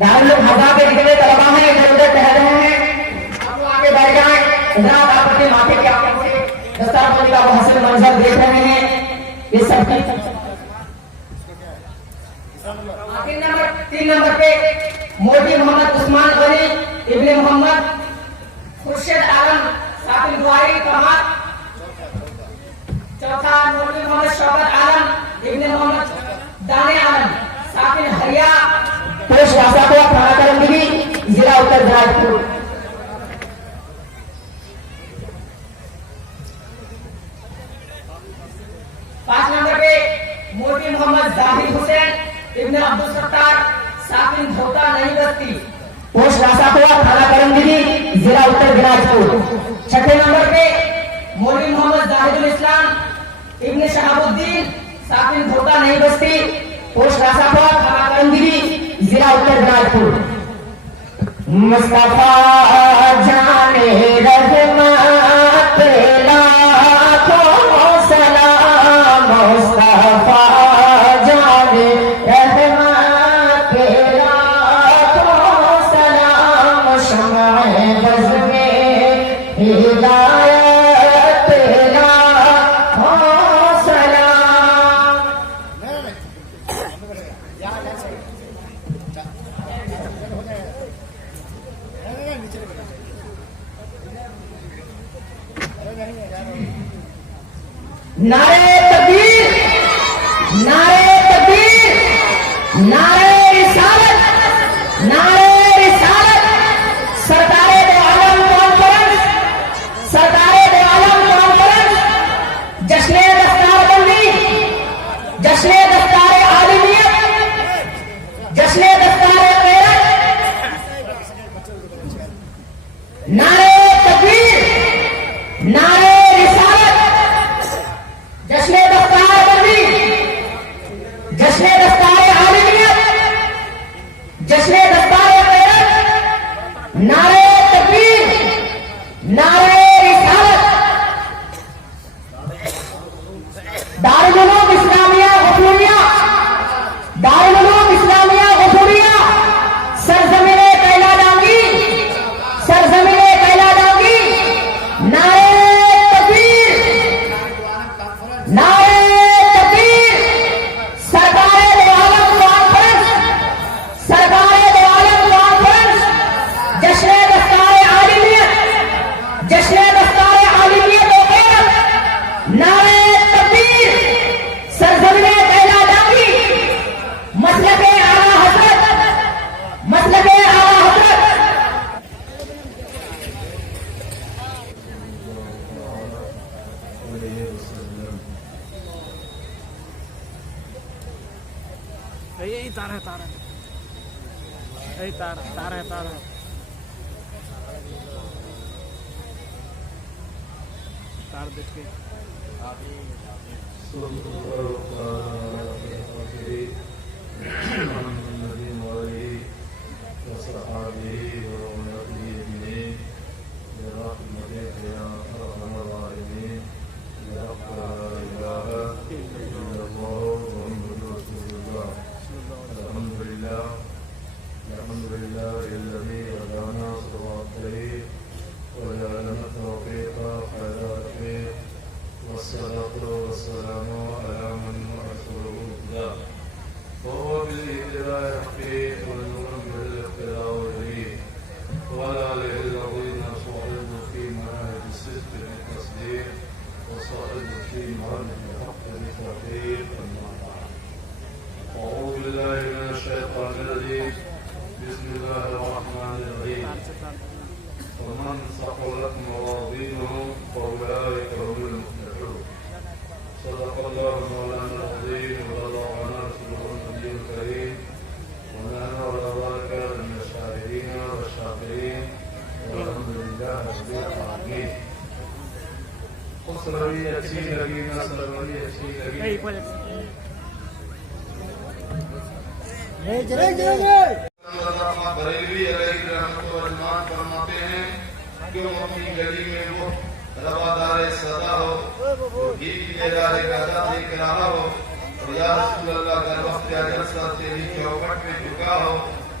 دارالعلوم ہزار کے جتنے طلبا ہیں ادھر ادھر ٹہل رہے ہیں، آپ لوگ آگے بیٹھ جائیں. حضرات آپ اپنے ماتھے کے آنکھوں سے دستار کا وہ حسن منظر دیکھ رہے ہیں. یہ سب تین نمبر پہ مولوی محمد عثمان غنی ابن محمد خورشید عالم ساکن دعائی کمال. چوتھا مولوی محمد شوکت عالم ابن محمد دانے عالم ساکن ہریا پوش واسطہ تھانہ کرندگی ضلع اتر دناجپور. پانچ نمبر پہ مولوی محمد ظاہر حسین ابن عبدالستار ساکن دھوتا نئی بستی پوسٹ راساپورہ تھانہ کرندگی ضلع اتر دناجپور. چھٹے نمبر پہ مولوی محمد زاہد الاسلام ابن شہاب الدین ساکن دھوتا نئی بستی پوسٹ راساپورہ تھانہ کرندگی ضلع اتر دناجپور. مصطفیٰ جانے رحمت لاکھوں سلام مصطفیٰ جانے رحمت لاکھوں سلام شمع بز میں ہدایت لاکھوں سلام. نعرے تکبیر، نعرے تکبیر، نعرے رسالت، نعرے رسالت. سرکار دو عالم کانفرنس، سرکار دو عالم کانفرنس جشن دستار بندی، جشن دستار عالمیت، جشن دستار غیرت. نعرے تکبیر، نعرے رسالت، جشن دستار بندی، جشن دستار عالمیت، جشن دستار غیرت. نعرے تکبیر، نعرے رسالت. دارالعلوم اسلامیہ غفوریہ، دارالعلوم اسلامیہ غفوریہ سرزمین کیلا ڈانگی، سرزمین کیلا ڈانگی. نعرے تکبیر، نعرے تکبیر. سرکار دو عالم کانفرنس، سرکار دو عالم کانفرنس جشن دستار عالمیت، جشن دستار عالمیت و غیرت. نعرے تکبیر. سرزمین کیلا ڈانگی مسلک اعلیٰ حضرت، مسلک اعلیٰ حضرت. یہی تار ہے، تار ہے، یہی تار ہے، تار ہے، تار ہے. تار دیکھ کے ومن ثقلت موازينه فأولئك هم المفلحون. صدق الله مولانا العظيم وبلغنا رسوله النبي الكريم ونحن على ذلك من الشاهدين والشاكرين والحمد لله رب العالمين. سروی اچھی لگی نہ سروی اچھی لگی. بریلوی علیہ رحمت و رحمان فرماتے ہیں کیوں اپنی گلی میں وہ روادار صدا ہو، وہ گیت بیدار گاتا دیکھ رہا ہو، اور یا رسول اللہ کا وقت اجل سا تیری چوکٹ میں جھکا ہو،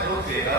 13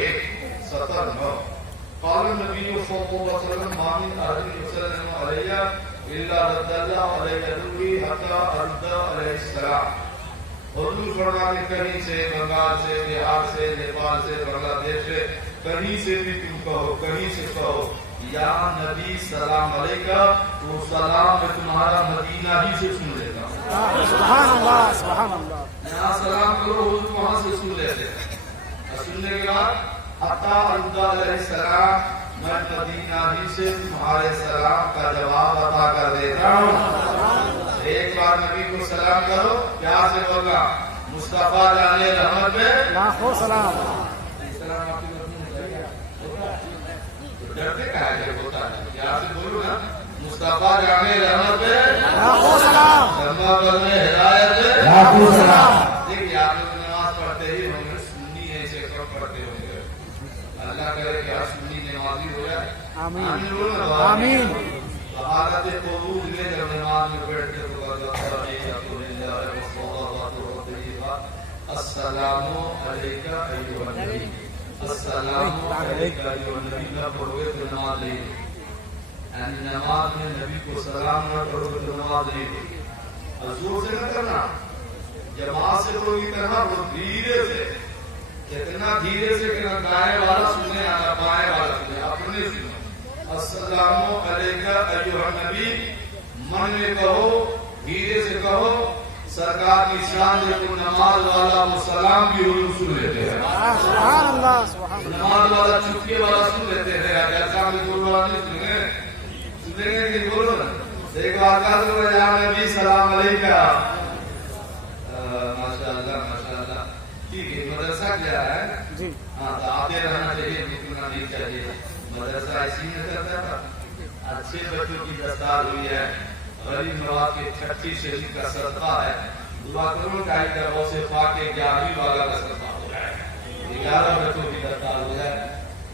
179 قال النبي صلى الله عليه وسلم ما من أحد يسلم علي إلا رد الله عليه يدعي حتى أرد عليه السلام। اردو فرماتے کہیں سے بنگال سے بہار سے نیپال سے بنگلہ دیش سے کہیں سے بھی تم کہو کہیں سے کہو یا نبی سلام علیکہ تو سلام میں تمہارا مدینہ ہی سے سن لیتا ہوں۔ سبحان اللہ سبحان اللہ۔ یہاں سلام کرو حضور وہاں سے سن لیتے ہیں، سننے کے بعد حتی علیہ السلام میں مدینہ ہی سے تمہارے سلام کا جواب عطا کر دیتا ہوں۔ ایک بار نبی کو سلام کرو، پیار سے بولنا مصطفیٰ جانے رحمت میں لاکھوں سلام۔ سلام آپ کی ڈرتے کا ہے جب ہوتا ہے، پیار سے بولو نا مصطفیٰ جانے رحمت میں لاکھوں سلام۔ لمبا بلنے ہدایت میں لاکھوں سلام۔ دیکھیے آپ لوگ نماز پڑھتے ہی ہوں گے، سنی ایسے کب پڑھتے ہوں گے، اللہ کرے کہ ہر سنی نمازی ہو جائے، آمین آمین۔ آمین۔ حالت قعود میں جب نماز میں بیٹھتے تو السلام علیکہ ایھا النبی، السلام علیکہ ایھا النبی نہ پڑھو گے تو نماز نہیں ہوگی، یعنی نماز میں نبی کو سلام نہ پڑھو گے تو نماز نہیں ہوگی۔ زور سے نہ کرنا، جماعت سے پڑھو گی کرنا، وہ دھیرے سے، اتنا دھیرے سے کہ نہ دائیں والا سنے نہ بائیں والا سنے، اپنے سنے۔ السلام علیکہ ایھا النبی من میں کہو، دھیرے سے کہو، سرکار کی شان ہے تو نماز والا وہ سلام بھی حضور سن لیتے ہیں، سبحان اللہ سبحان اللہ۔ نماز والا چپکے والا سن لیتے ہیں، ایسا میں دور والا نہیں سنیں گے، سنیں گے کہ بولو نا ایک بار کہا تو یا نبی سلام علیکہ۔ ماشاءاللہ ماشاءاللہ، ٹھیک ہے۔ مدرسہ کیا ہے؟ جی ہاں تو آتے رہنا چاہیے، نکلنا نہیں چاہیے۔ مدرسہ ایسی نہیں کرتا تھا، اچھے بچوں کی دستار ہوئی ہے، غریب نواز کے 36 شریف کا صدقہ ہے، دعا کرو ٹائی کر وہ سے پاک 11ویں والا کا صدقہ ہو جائے، 11 بچوں کی دستار ہو جائے۔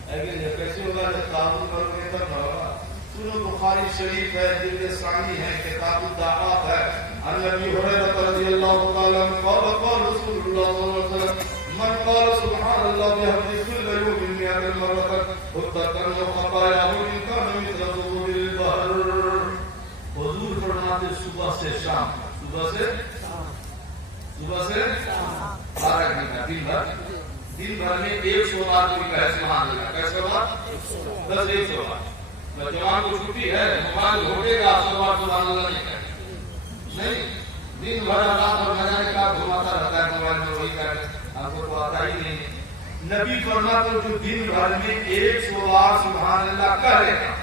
لیکن جب کیسے ہوگا جب تعاون کرو گے تب نہ ہوگا۔ سنو بخاری شریف ہے، جلد ثانی ہے، کتاب الدعوات ہے، عن ابی ہریرہ رضی اللہ تعالی عنہ قال قال رسول اللہ صلی اللہ علیہ وسلم من قال سبحان اللہ بحمدہ كل يوم 100 مرة حطت عنه خطاياه إن كان مثل ظهور البحر۔ حضور فرماتے صبح سے شام، صبح سے 12 گھنٹہ، دن بھر میں 100 بار کوئی کہے سبحان اللہ، کیسے بار؟ بس 100 بار۔ نوجوان کو چھٹی ہے، موبائل گھوٹے گا، 100 بار سبحان اللہ نہیں کہتے، نہیں، دن بھر رات اور نجانے کا گھماتا رہتا ہے موبائل میں، وہی کہتے آپ کو تو آتا ہی نہیں۔ نبی فرماتے جو دن بھر میں 100 بار سبحان اللہ کہہ لیتا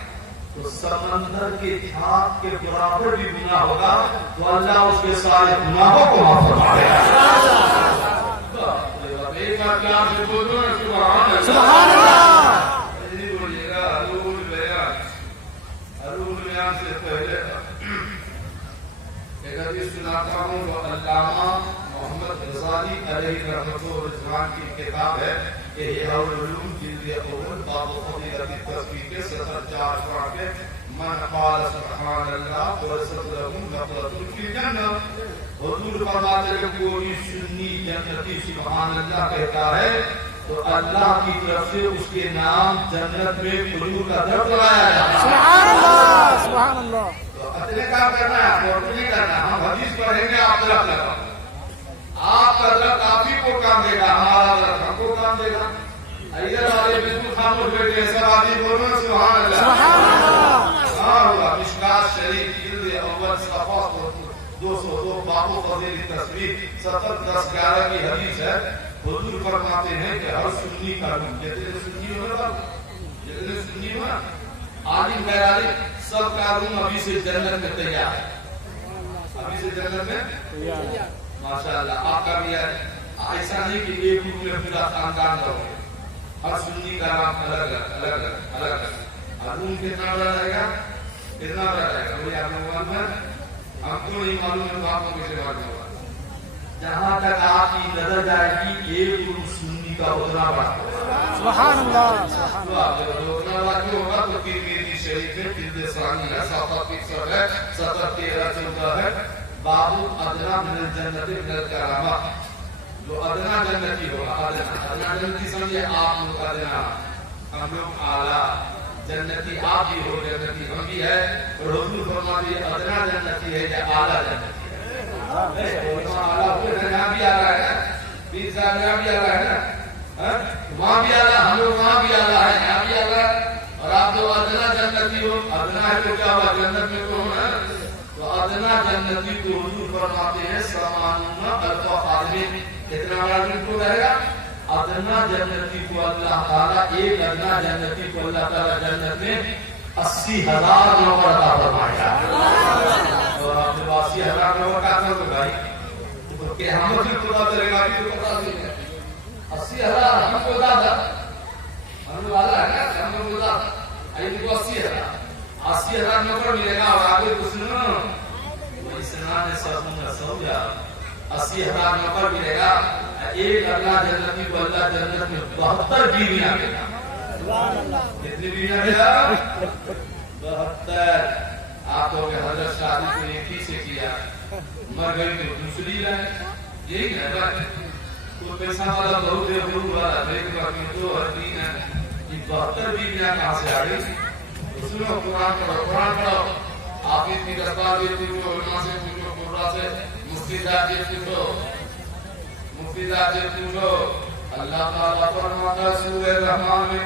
تو سمندر کے جھاگ کے برابر بھی گناہ ہوگا تو اللہ اس کے سارے گناہوں کو معاف فرمائے گا۔ ایک بار پیار سے بولو نا سبحان اللہ۔ نہیں بولیے گا ارول بیان سے پہلے ایک حدیث سناتا ہوں جو علامہ محمد غزالی علیہ رحمۃ و رضوان کی کتاب ہے احیاء العلوم جلد اول باب فضیلت التسبیح کے سطر 4 کے من قال سبحان اللہ ورثت له نقلۃ فی الجنہ۔ حضور فرماتے ہیں کہ کوئی سنی جنتی سبحان اللہ کہتا ہے تو اللہ کی طرف سے اس کے نام جنت میں کھجور کا درخت لگایا جاتا ہے۔ سبحان اللہ سبحان اللہ۔ تو اتنے کام کرنا ہے اور نہیں کرنا، ہم حدیث پڑھیں گے آپ درخت لگاؤ، آپ کا درخت آپ ہی کو کام دے گا، ہمارا درخت ہم کو کام دے گا۔ ادھر والے بالکل خاموش بیٹھے ہیں، سب آدمی بولو نا سبحان اللہ۔ سبحان اللہ۔ ہاں ہوگا مشکات شریف جلد اول صفحہ 202 باب فضیلت التسبیح 7-10-11 کی حدیث ہے۔ حضور فرماتے ہیں کہ ہر سنی کا روح، جتنے سنی ہو نا، جتنے سنی ہو نا، عالم غیر عالم سب کا روح ابھی سے جنت میں تیار ہے، ابھی سے جنت میں ماشاء اللہ۔ آپ کا بھی ہے، ایسا نہیں کہ ایک روح میں پورا خاندان رہو، ہر سنی کا نام الگ الگ الگ الگ۔ روم کتنا بڑا رہے گا، کتنا بڑا رہے گا وہی آپ کو معلوم ہے، ہم کو نہیں معلوم ہے تو آپ کو کیسے معلوم ہوگا؟ جہاں تک آپ کی نظر جائے گی ایک روم سنی کا اتنا بڑا سبحان اللہ۔ تو آپ اتنا بڑا کیوں ہوگا؟ تو ترمذی شریف میں جلد ثانی ہے، صفحہ 63 ہے، 7-13-14 ہے، باب ادنیٰ من الجنت من الکرامہ۔ جو ادنا جنتی ہوگا، ادنا جنتی سمجھے آپ لوگ ادنا، ہم لوگ اعلیٰ جنتی، آپ بھی ہو جنتی، ہم بھی ہے، اور حضور فرماتے ہیں ادنا جنتی ہے یا اعلیٰ جنتی ہے۔ اعلیٰ ہوئے یہاں بھی اعلیٰ ہے نا، 20 سال یہاں بھی اعلیٰ ہے نا، وہاں بھی اعلیٰ، ہم لوگ وہاں بھی اعلیٰ ہے، یہاں بھی اعلیٰ ہے، اور آپ لوگ ادنا جنتی ہو۔ ادنا ہے تو کیا ہوا؟ جنت میں تو ہونا ہے۔ تو ادنا جنتی کو حضور فرماتے ہیں 80,000 آدمی، کتنا آدمی کو رہے گا؟ ادنا جنتی کو اللہ تعالیٰ، ایک ادنا جنتی کو اللہ تعالیٰ جنت میں 80,000 نوکر عطا فرمائے گا۔ اور آپ نے 80,000 نوکر کا تو بھائی تو کہ ہم کو پتا چلے گا کہ تو پتا نہیں ہے 80,000 ہم کو زیادہ، ہم والا ہے نا، ہم کو زیادہ ان کو 80,000 نوکر ملے گا۔ اور آگے کچھ نہ اسنا نے سمجھا 80,000 نوکر ملے گا، ایک اللہ جنتی کو اللہ جنت میں 72 بیویاں دے گا۔ کتنی بیویاں دے گا؟ 72۔ آپ کو کہ حضرت شادی کو ایک ہی سے کیا، مر گئی تو دوسری لائے، یہی ہے بات۔ تو پیسہ والا بہت ہے، بہت والا ایک باقی دو اور 3 ہے، یہ 72 بیویاں کہاں سے آ گئی؟ اس میں قرآن پڑھو، قرآن پڑھو، آپ اتنی دستار بھی پوچھو، علماء سے پوچھو، قرآن سے مفتی صاحب سے پوچھو، مفتی صاحب سے پوچھو۔ اللہ تعالیٰ فرماتا ہے سورہ رحمان میں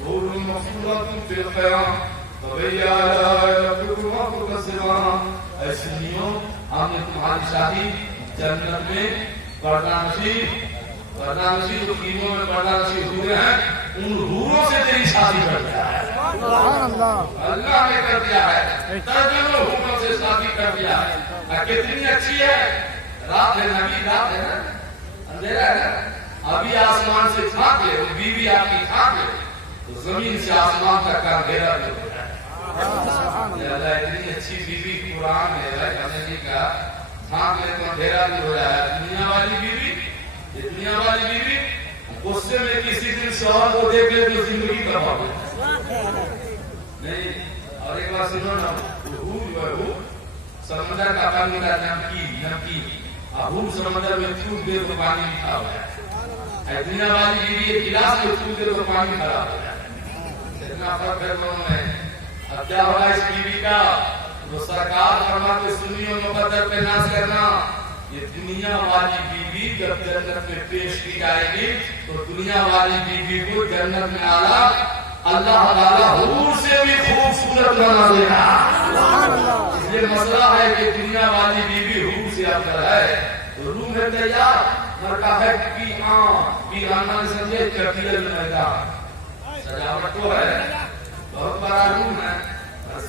حور مقصورۃ فی القیام فبأی آلاء ربکما تکذبان۔ اے سنیو، ہم نے تمہاری شادی جنت میں پردہ نشین جو خیموں میں پردہ نشین حوریں ہیں، ان حوروں سے تیری شادی کر دیا ہے۔ اللہ نے کر دیا ہے، درجنوں حوروں سے شادی کر دیا ہے۔ کتنی اچھی ہے، رات ہے نبی، رات ہے نا، اندھیرا ہے نا، ابھی آسمان سے چھانک لے، وہ بیوی آپ کی چھانک لے تو زمین سے آسمان تک کا اندھیرا بھی ہو جائے۔ اللہ اتنی اچھی بیوی قرآن میں ہے، ہم نے نہیں کہا چھانک لے تو اندھیرا بھی ہو جائے۔ دنیا والی بیوی، دنیا والی بیوی غصے میں کسی دن شوہر کو دیکھ لے تو زندگی تباہ ہو نہیں۔ اور ایک بات سنو نا، وہ سمندر کا پانی کا نمکی ابو سمندر میں چھوٹ دے تو پانی میٹھا ہو جائے۔ دنیا والی بیوی ایک گلاس میں چھوٹ دے تو پانی خراب ہو جائے۔ اتنا فرق ہے دونوں میں۔ اب کیا ہوگا اس بیوی کا؟ وہ سرکار فرماتے سنیوں مقدر پہ ناز کرنا، یہ دنیا والی بیوی جب جنت میں پیش کی جائے گی تو دنیا والی بیوی کو جنت میں اعلیٰ اللہ تعالیٰ حور سے بھی خوبصورت بنا دے گا۔ اس لیے مسئلہ ہے کہ دنیا والی بیوی حور سے افضل ہے۔ تو روم ہے تیار، مرکا ہے پیرانا نے سمجھے کٹیل میدان، سجاوٹ تو ہے، بہت بڑا روم ہے،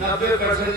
90%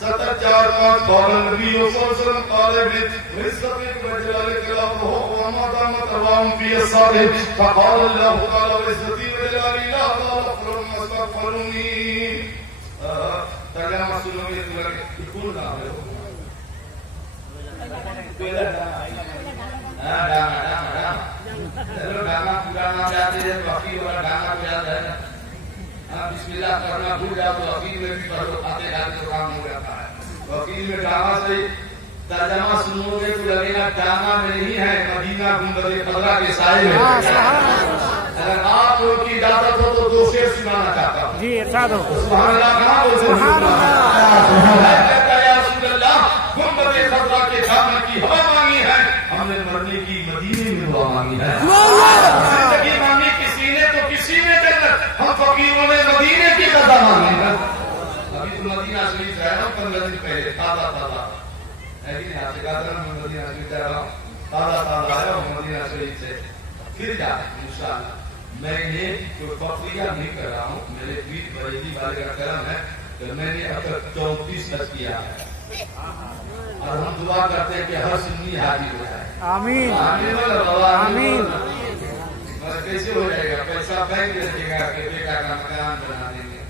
745 قال النبي صلى الله عليه وسلم قال رزق الرجال كلامه وما دام ترواهم في الصالح فقال الله تعالى وعزتي وجلالي لا تغفر ما استغفروني ترجمہ سنوگے تو لگے کون نام ہے ڈانا پورا نام جاتے ہیں تو حقیق والا ڈانا کو یاد ہے نا، بسم اللہ کرنا بھول جاؤ تو حقیق میں بھی پڑھو، آتے جاتے تو کام ہو جاتا ہے۔ وکیل میں ڈانا سے ترجمہ سنو گے تو لگے گا ڈانا میں نہیں ہے، مدینہ گنبد خضرا کے سائے میں۔ اگر آپ لوگ کی اجازت ہو تو 2 شعر سنانا چاہتا ہوں۔ جی ارشاد ہو۔ سبحان اللہ کہاں بول سکتے ہیں؟ سبحان اللہ یا رسول اللہ، گنبد خضرا کے دامن کی ہوا مانگی ہے، ہم نے مرنے کی مدینے میں دعا مانگی ہے۔ زندگی مانگی کسی نے تو کسی نے جنت، ہم فقیروں نے مدینے کی قضا مانگی ہے۔ ابھی تو مدینہ شریف ہے نا 15 دن پہلے، تازہ تازہ ہے کہ نہیں؟ آپ سے کہا تھا نا میں مدینہ شریف جا رہا ہوں، تازہ تازہ آیا ہوں مدینہ شریف سے، پھر جاتے ہیں انشاءاللہ۔ میں نے کوئی فقریہ نہیں کر رہا ہوں، میرے پیر بریلی والے کا کرم ہے، کہ میں نے اب تک 34 حج کیا ہے اور ہم دعا کرتے ہیں کہ ہر سنی حاضر ہو جائے. آمین آمین بولو بابا, آمین. مگر کیسے ہو جائے گا؟ پیسہ بینک دے دے گا کہ بیٹا کا مکان بنا دیں گے,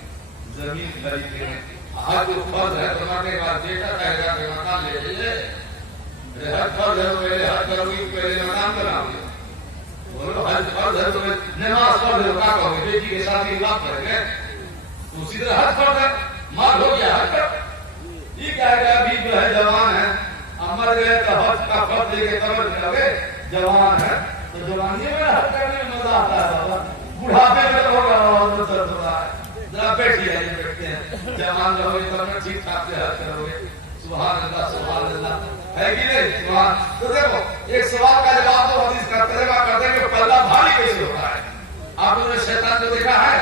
زمین خرید دیں گے. آج جو فرض ہے تو مرنے کے بعد بیٹا کہے گا کہ مکان لے لیجیے. ہر فرض ہے تو پہلے حج کرو گی, پہلے مکان بناؤ گے. بولو حج فرض ہے تو نماز فرض ہے تو کیا کہو گے؟ بیٹی کے ساتھ اخلاق کریں گے. اسی طرح حج فرض ہے, مال ہو گیا حج کر. یہ کہے گا ابھی جو ہے جوان ہے, مر گئے تو حج کا فرض لے کے قبر میں لگے. جوان ہے تو جوانی میں حج کرنے میں مزہ آتا ہے بابا, بڑھاپے میں تو ہوگا اور درد ہو رہا ہے. ذرا بیٹھیے بیٹھتے ہیں, جوان رہو گے تو ٹھیک ٹھاک سے حج کرو گے. سبحان اللہ سبحان اللہ, ہے کہ نہیں؟ سبحان. تو دیکھو ایک سوال کا جواب تو حدیث کا ترجمہ کرتے ہیں کہ پلہ بھاری کیسے ہوتا ہے. آپ نے شیطان کو دیکھا ہے؟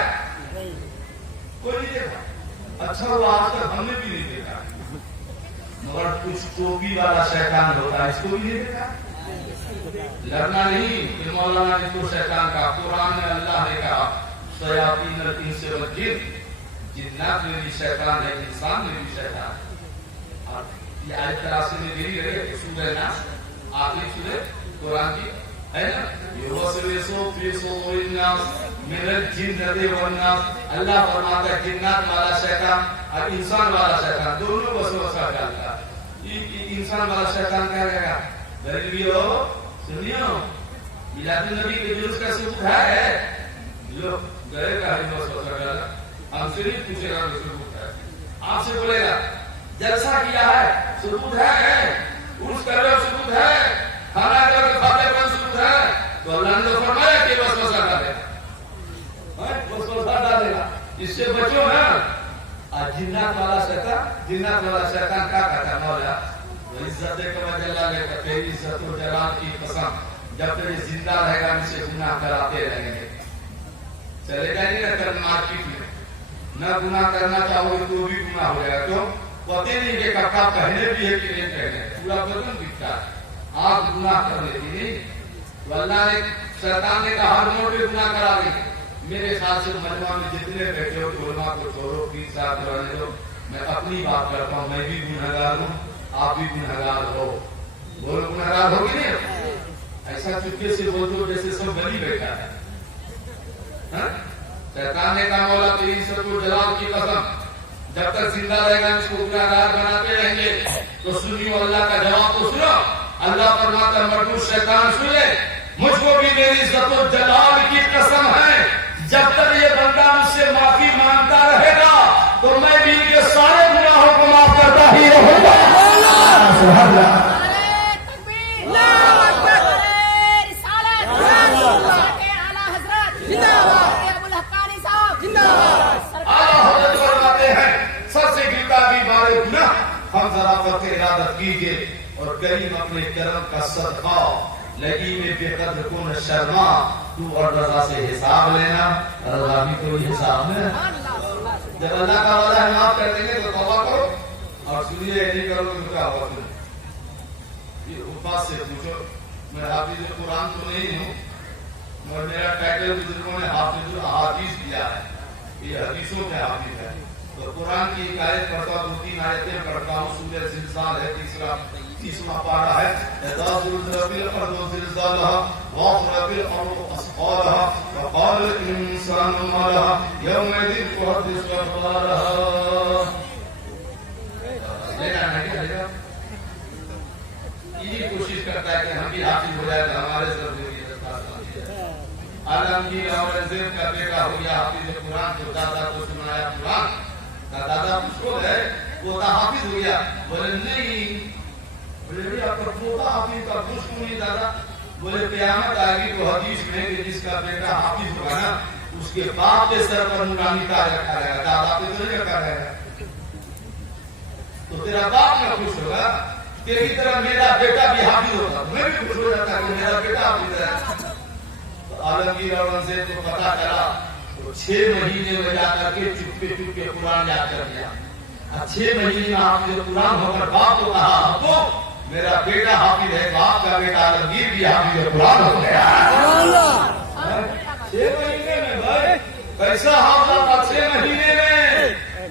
کوئی نہیں دیکھا. اچھا وہ آج تک ہم نے بھی نہیں دیکھا, مگر کچھ ٹوپی والا شیطان ہوتا ہے, اس کو بھی نہیں دیکھا. لڑنا نہیں کہ مولانا نے تو شیطان کا, قرآن میں اللہ نے کہا شیاطین الانس والجن, جنات میں بھی شیطان ہے, انسان میں بھی شیطان ہے. اور یہ آیت تراسی میں دیری رہے سورہ ناس, آخری سورہ قرآن کی ہے نا. یوسوسو فی صدور الناس من الجنۃ والناس. اللہ فرماتا ہے جنات والا شیطان اور انسان والا شیطان دونوں وسوسہ ڈالتا ہے. انسان والا شیطان کیا کہے گا؟ غریبیو سنیو, میلاد النبی کے جلوس کا ثبوت ہے. جو گئے گا ہی وسوسہ ڈالا, ہم سے نہیں پوچھے گا کہ ثبوت ہے. آپ سے بولے گا جلسہ کیا ہے, ثبوت ہے. عرس کر رہے ہو, ثبوت ہے. کھانا کر کے کھاتے پر ثبوت ہے. تو اللہ نے تو فرمایا کہ وسوسہ ڈالے گا, وسوسہ ڈالے گا. اس سے بچو نا. جنات والا شیطان, جنات والا شیطان کیا کہتا ہے مولا؟ عزت کا جلال ہے, تیری عزت و جلال کی قسم جب تک زندہ رہے گا ہم سے گناہ کراتے رہیں گے. چلے گا نہیں نہ کرنا مارکیٹ میں, نہ گناہ کرنا چاہو گے تو بھی گناہ ہو جائے گا. تو پتے نہیں کہ کپڑا پہنے بھی ہے کہ نہیں پہنے, پورا بدن دکھتا ہے, آپ گناہ کر لیتی نہیں. اللہ نے شیطان نے کہا ہر موڑ پہ گناہ کرا دیں. میرے خیال سے مجمع میں جتنے بیٹھے ہو علماء کو چھوڑو, پیر صاحب رہنے دو. میں اپنی بات کرتا ہوں, میں بھی گنہگار ہوں, آپ بھی گنہگار ہو. بولو گنہگار ہو کہ نہیں؟ ایسا چپکے سے بول دو جیسے سب بلی بیٹھا ہے. شیطان نے کہا مولا تیری عزت و جلال کی قسم جب تک زندہ رہے گا اس کو گنہگار بناتے رہیں گے. تو سنیو اللہ کا جواب تو سنو. اللہ فرماتا ہے مردود شیطان سنے, مجھ کو بھی میری عزت و جلال کی قسم ہے جب تک یہ بندہ مجھ سے معافی مانگتا رہے گا تو میں بھی ان کے سارے گناہوں کو معاف کرتا ہی رہوں گا. سبحان اللہ. ہم ذرا وقت ارادت کیجئے اور کریم اپنے کرم کا صدقہ لگی میں بے قدر کن شرما, تو اور رضا سے حساب لینا. رضا بھی کوئی حساب میں, جب اللہ کا وعدہ ہے معاف کر دیں گے تو توبہ کرو, اور سنیے نہیں کرو تو کیا ہوا. یہ حفاظ سے پوچھو, میں حافظ قرآن تو نہیں ہوں, اور میرا ٹائٹل بزرگوں نے حافظ احادیث دیا ہے, یہ حدیثوں کے حافظ ہے. تو قرآن کی ایک آیت پڑھتا ہوں, 2-3 آیتیں پڑھتا ہوں. سورہ زلزال ہے, تیسرا پارہ ہے. اذا زلزلت الارض زلزالها واخرجت الارض اثقالها وقال الانسان ما لها يومئذ تحدث اخبارها. یہ کوشش کرتا ہے کہ ہم بھی حافظ ہو جائے, ہمارے سر عالمگیر اورنگزیب کا بیٹا ہو گیا حافظ قرآن, جو دادا کو سنایا قرآن. دادا مشکل ہے, پوتا حافظ ہو گیا. بولے نہیں, بولے آپ کا پوتا حافظ کا مشکل نہیں دادا. بولے قیامت آئے گی تو حدیث میں کہ جس کا بیٹا حافظ ہوگا نا اس کے باپ کے سر پر نورانی تاج رکھا جائے گا, دادا پہ تو نہیں رکھا جائے گا. تو تیرا باپ نہ خوش ہوگا, تیری طرح میرا بیٹا بھی حافظ ہوگا, میں بھی خوش ہو جاتا کہ میرا بیٹا حافظ ہے. تو عالمگیر اورنگزیب کو پتا چلا, 6 مہینے میں جا کر کے چپکے قرآن یاد کر دیا. 6 مہینے میں حافظ قرآن ہو کر باپ کو کہا تو میرا بیٹا حافظ ہے, باپ کا بیٹا عالمگیر بھی حافظ قرآن ہو گیا. 6 مہینے میں بھائی کیسا حافظ تھا 6 مہینے میں,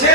6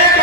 1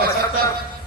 75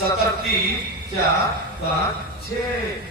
77 4 5 6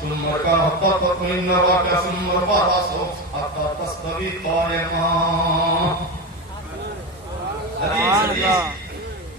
ثم اركع حتى تطمئن راكعا ثم ارفع راسه حتى تستوي قائما.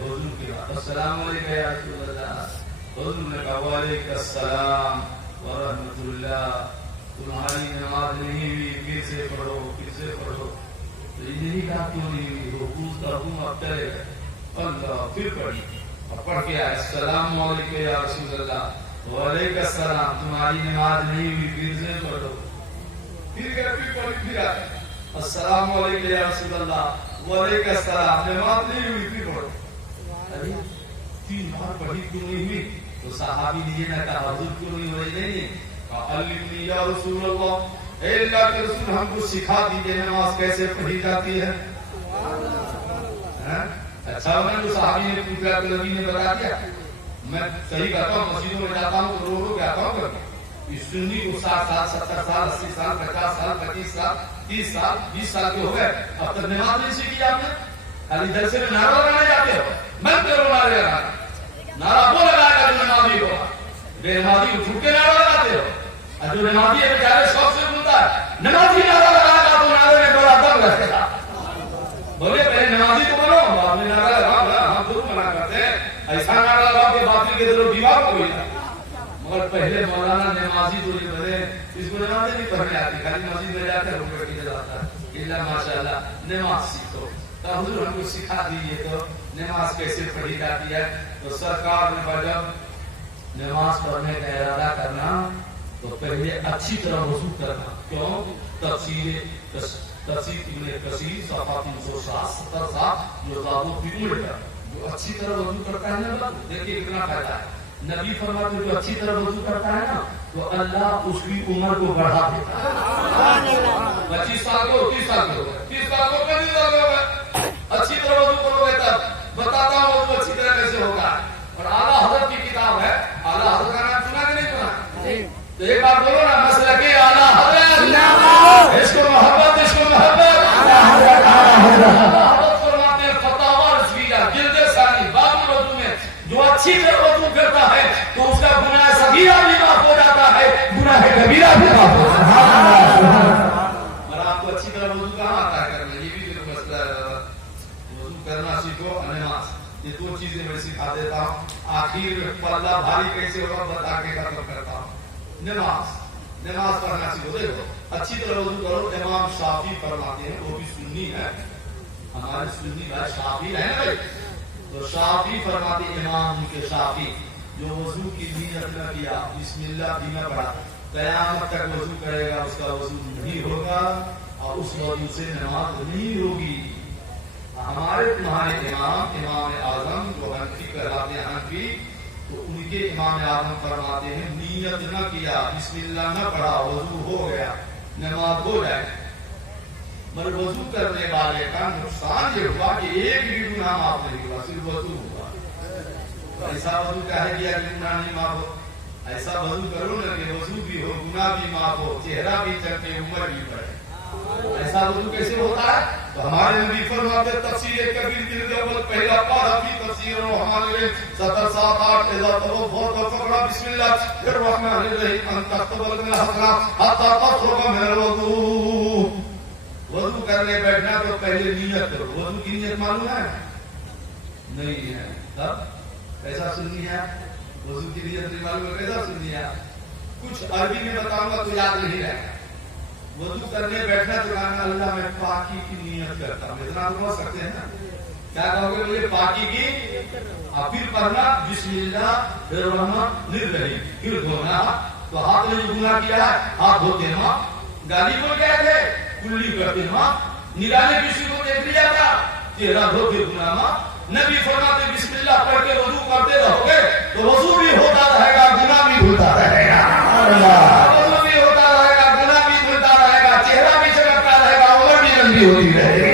حضور کے بعد السلام علیکم یا رسول اللہ. حضور نے کہا وعلیکم السلام ورحمۃ اللہ. تمہاری نماز نہیں ہوئی پھر سے پڑھو پھر سے پڑھو. تو نہیں کہا کیوں نہیں ہوئی؟ رکوع ترکوع اب چلے گئے. اللہ پھر پڑھی اور پڑھ کے آئے السلام علیکم یا رسول اللہ وعلیکم السلام. تمہاری نماز نہیں ہوئی پھر سے پڑھو. پھر گئے پھر پڑھی پھر آئے السلام علیکم یا رسول اللہ وعلیکم السلام. نماز نہیں ہوئی پھر پڑھو. ارے 3 بار پڑھی کیوں نہیں ہوئی؟ تو صحابی نے یہ نہ کہا حضور کیوں نہیں ہوئی؟ نہیں کہا علمنی یا رسول اللہ، اے اللہ کے رسول ہم کو سکھا دیجئے نماز کیسے پڑھی جاتی ہے. اچھا میں جو صحابی نے پوچھا تو نبی نے بتا دیا. میں صحیح کہتا ہوں مسجدوں میں جاتا ہوں تو رو کے آتا ہوں کبھی. اس سنی کو 60 سال 70 سال 80 سال 50 سال 25 سال 30 سال 20 سال کے ہو گئے اب تک نماز نہیں سیکھی آپ نے. خالی جلسے میں نعرہ لگانے جاتے ہو. میں تیرو نعرے لگانا نعرہ وہ لگائے گا جو نمازی ہو. بے نمازی کو چھوٹ کے نعرہ لگاتے ہو. اور جو نمازی ہے بیچارے شوق سے بولتا ہے نمازی نعرہ لگائے گا تو نعرے میں بڑا دم رہے گا. بولے پہلے نمازی تو بنو بعد میں نعرہ لگاؤ. ہم ضرور منع کرتے ہیں ایسا نعرہ لگاؤ کہ باطل کے دلوں بیمار ہو گئی. مگر پہلے مولانا نمازی تو نہیں بنے. اس کو نمازیں نہیں پڑھنے آتی خالی مسجد میں جا کر روکے کے جاتا ہے. اللہ ماشاء اللہ نماز سیکھو. تو حضور ہم کو سکھا دیجیے تو نماز کیسے پڑھی جاتی ہے. تو سرکار نے جب نماز پڑھنے کا ارادہ کرنا تو پہلے اچھی طرح وضو کرنا. کیوں؟ تفسیر ابن کثیر صفحہ 360 جو زادو فی عمر کا جو اچھی طرح وضو کرتا ہے نا دیکھیے کتنا فائدہ ہے. نبی فرماتے جو اچھی طرح وضو کرتا ہے نا تو اللہ اس کی عمر کو بڑھا دیتا ہے. 25 سال کو 30 سال کو 30 سال کو 35 سال کو اچھی طرح وضو کرو گے تب بتاتا ہوں وضو اچھی طرح کیسے ہوگا. اور اعلیٰ حضرت کی کتاب ہے. اعلیٰ حضرت کا نام سنا کہ نہیں سنا؟ تو ایک بار بولو نا مسلک اعلیٰ حضرت اس کو محبت اس کو محبت. حضرت فرماتے ہیں فتاوی رضویہ جلد ثانی باب الوضو میں جو اچھی طرح وضو کرتا ہے تو اس کا گناہ صغیرہ بھی معاف ہو جاتا ہے گناہ کبیرہ بھی معاف ہو جاتا ہے. اور آپ کو اچھی طرح وضو کہاں آتا ہے کرنا؟ یہ بھی جو مسئلہ ہے. وضو کرنا سیکھو. نماز یہ 2 چیزیں میں سکھا دیتا ہوں. آخر میں پلہ بھاری کیسے ہوگا بتا کے ختم کرتا ہوں. نماز پڑھنا سیکھو. دیکھو اچھی طرح وضو کرو. امام شافعی فرماتے ہیں وہ بھی سنی ہے ہمارے سنی بھائی شافعی ہے نا بھائی. تو شافعی فرماتے امام کے شافعی جو وضو کی نیت نہ کیا بسم اللہ بھی نہ پڑھا قیامت تک وضو کرے گا اس کا وضو نہیں ہوگا اور اس وضو سے نماز نہیں ہوگی. ہمارے تمہارے امام اعظم جو حنفی کہلاتے ہیں حنفی تو ان کے امام اعظم فرماتے ہیں نیت نہ کیا بسم اللہ نہ پڑھا وضو ہو گیا نماز ہو جائے. مگر وضو کرنے والے کا نقصان یہ ہوا کہ ایک بھی گناہ معاف نہیں ہوا صرف وضو ہوا. ایسا وضو کہہ دیا کہ گناہ نہیں معاف ہو. ایسا وضو کرو نا کہ وضو بھی ہو گناہ بھی معاف ہو چہرہ بھی چمکے عمر بھی بڑھے. ایسا وضو کیسے ہوتا ہے؟ تو ہمارے نبی فرماتے تفسیر کبیر جلد اول پہلا پارہ بھی تفسیر ہمارے لیے 7 7 8 اذا توفت فقرا بسم اللہ الرحمن الرحیم ان تقبل من الحسنات حتى تخرج من الوضوء. وضو کرنے بیٹھنا تو پہلے نیت کرو. وضو کی نیت معلوم ہے نہیں ہے؟ تب کیسا سننی ہے؟ وضو کی نیت نہیں معلوم ہے کیسا سننی ہے؟ کچھ عربی میں بتاؤں گا تو یاد نہیں رہے. وضو کرنے بیٹھنا تو کہنا اللہ میں پاکی کی نیت کرتا ہوں. اتنا تو سمجھ سکتے ہیں نا. کیا کہو گے مجھے پاکی کی اور پھر پڑھنا بسم اللہ الرحمن الرحیم پھر دھونا. تو ہاتھ نے جو گناہ کیا ہے ہاتھ دھوتے ہیں. گالی بول گئے تھے کلی کرتے ہیں. نگاہیں کسی کو دیکھ لیا تھا چہرہ دھو کے گناہ. نبی فرماتے بسم اللہ پڑھ کے وضو کرتے رہو گے تو وضو بھی ہوتا رہے گا گناہ بھی ہوتا رہے گا. وضو بھی ہوتا رہے گا گناہ بھی ہوتا رہے گا چہرہ بھی چمکتا رہے گا عمر بھی لمبی ہوتی رہے گی.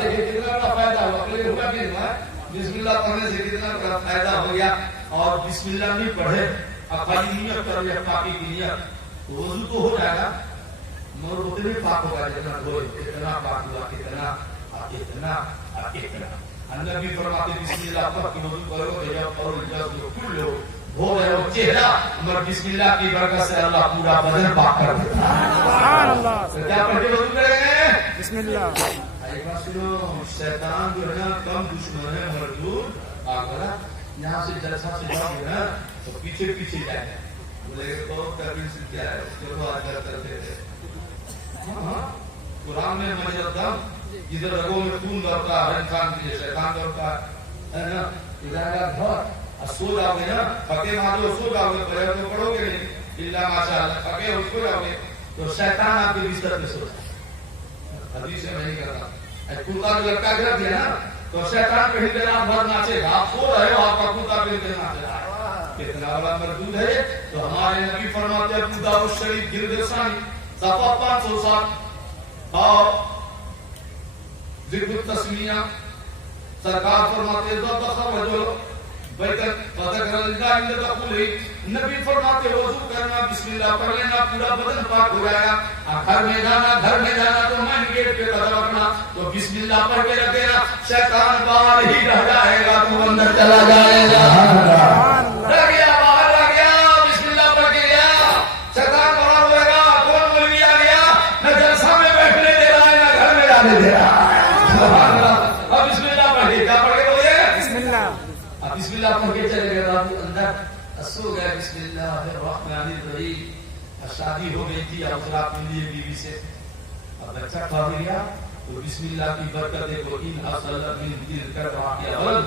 دیکھیے کتنا بڑا فائدہ ہوا. بسم اللہ پڑھنے سے کتنا بڑا فائدہ ہو گیا. اور بسم اللہ نہیں پڑھے اب خالی نیت کر لیا پاکی کی نیت وضو تو ہو جائے گا مگر اتنے پاک ہوگا جتنا دھوئے. اتنا پاک ہوا اتنا اتنا اتنا. نبی فرماتے بسم اللہ پڑھ کے وضو کرو جب اور جب کل لو ہو رہے ہو چہرہ مگر بسم اللہ کی برکت سے اللہ پورا بدن پاک کر دیتا ہے. سبحان اللہ. کیا پڑھ کے وضو کریں گے؟ بسم اللہ. ایک بار سنو شیطان جو ہے نا کم دشمن ہے مردود آگرہ یہاں سے جلسہ سے جاؤ گے نا تو پیچھے پیچھے جائے بولے تو کبھی سے کیا ہے اس کے تو آجر کرتے تھے قرآن میں مجھے دم جدھر رگوں میں خون دوڑتا ہے انسان کے لیے شیطان دوڑتا ہے نا ادھر کا گھر سو جاؤ گے نا پکے مارو سو جاؤ گے پڑھے تو پڑھو گے نہیں اللہ ماشاء اللہ پکے ہو سو جاؤ گے تو شیطان آپ کے بستر پہ سوتا حدیث میں نہیں کرتا کتا جو لڑکا گر دیا نا تو شیطان پہ ہی رات بھر ناچے گا آپ سو رہے ہو آپ کا کتا پہ ہی ناچے گا کتنا بڑا مردود ہے تو ہمارے نبی فرماتے ہیں ابو داؤد شریف جلد ثانی صفحہ 507 اور ذکر التسمیہ سرکار فرماتے ہیں ذو تخرجو بیتک فتکر اللہ اندر تقولی نبی فرماتے وضو کرنا بسم اللہ پڑھ لینا پورا بدن پاک ہو جائے گا گھر میں جانا تو مین گیٹ پہ قدم رکھنا تو بسم اللہ پڑھ کے رکھ دینا شیطان باہر ہی رہ جائے گا تو اندر چلا جائے گا رہ گیا باہر رہ گیا بسم اللہ پڑھ کے گیا شیطان باہر ہوئے گا کون مولوی آ گیا نہ جلسہ میں بیٹھنے دے رہا ہے نہ گھر میں جانے دے رہا ہے سبحان اللہ اب بسم اللہ پڑھ کے کیا پڑھ کے بولے بسم اللہ بسم اللہ پڑھ کے چلے گئے رات اندر سو گئے بسم اللہ الرحمن الرحیم شادی ہو گئی تھی اب رات کے لیے بیوی سے اب بچہ کھا گیا تو بسم اللہ کی برکت کو ان اصل من دل کر واقعہ اول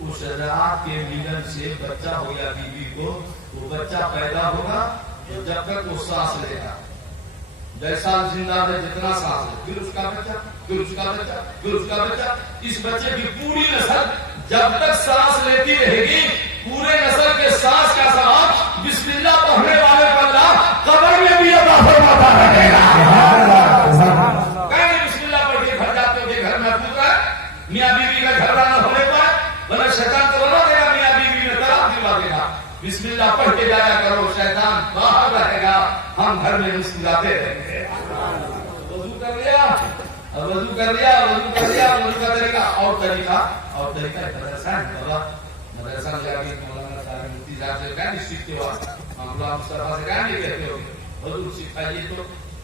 اس رات کے ملن سے بچہ ہو گیا بیوی کو وہ بچہ پیدا ہوگا تو جب تک وہ سانس لے گا جیسا زندہ ہے جتنا سانس ہے پھر اس کا بچہ پھر اس کا بچہ پھر اس کا بچہ اس بچے کی پوری نسل جب تک سانس لیتی رہے گی پورے نسل کے سانس کا ثواب بسم اللہ پڑھنے والے کو اللہ قبر میں بھی عطا فرماتا رہے گا کہیں بسم اللہ پڑھ کے گھر جاتے ہو کہ گھر محفوظ ہے میاں بیوی کا جھگڑا نہ ہونے پائے ورنہ شیطان تو بنا دے گا میاں بیوی میں طلاق دلوا دے گا بسم اللہ پڑھ کے جایا کرو شیطان باہر رہے گا ہم گھر میں مسکراتے رہیں گے وضو کر لیا وضو کر لیا وضو کر لیا وضو کا طریقہ اور طریقہ مدرسہ ہے بابا مدرسہ لگا کے مولانا صاحب مفتی صاحب سے کیا نہیں سیکھتے ہو ہم غلام مصطفیٰ سے کیا نہیں کہتے ہو وضو سکھائیے تو